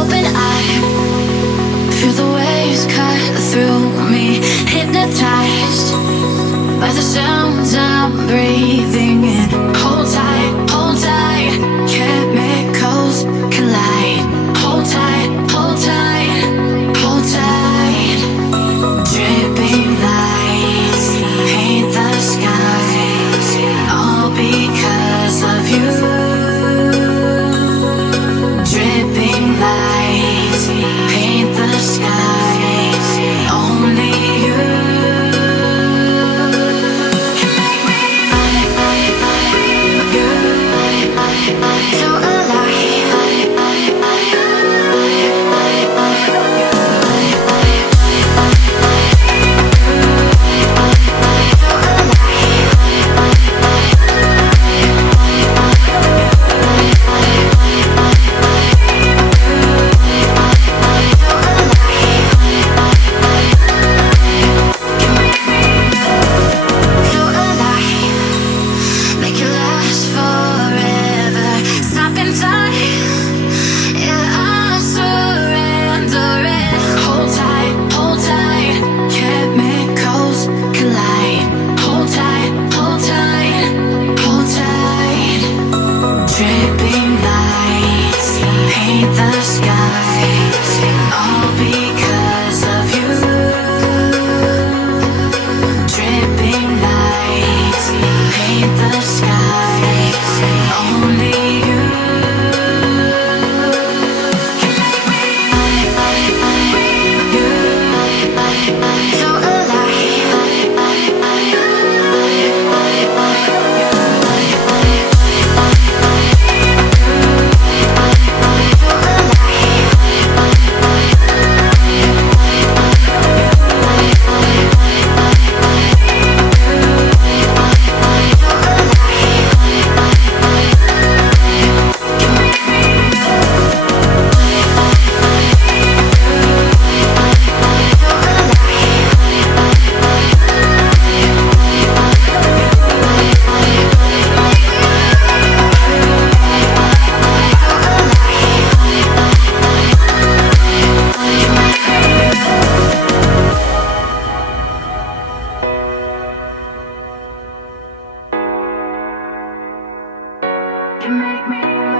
open eye, feel the waves cut through me, hypnotized by the sounds I'm breathing in. Hold tight, chemicals collide. Hold tight, hold tight, hold tight. Dripping lights paint the skies, all because of you. Dripping lights paint the skies, only you. So you make me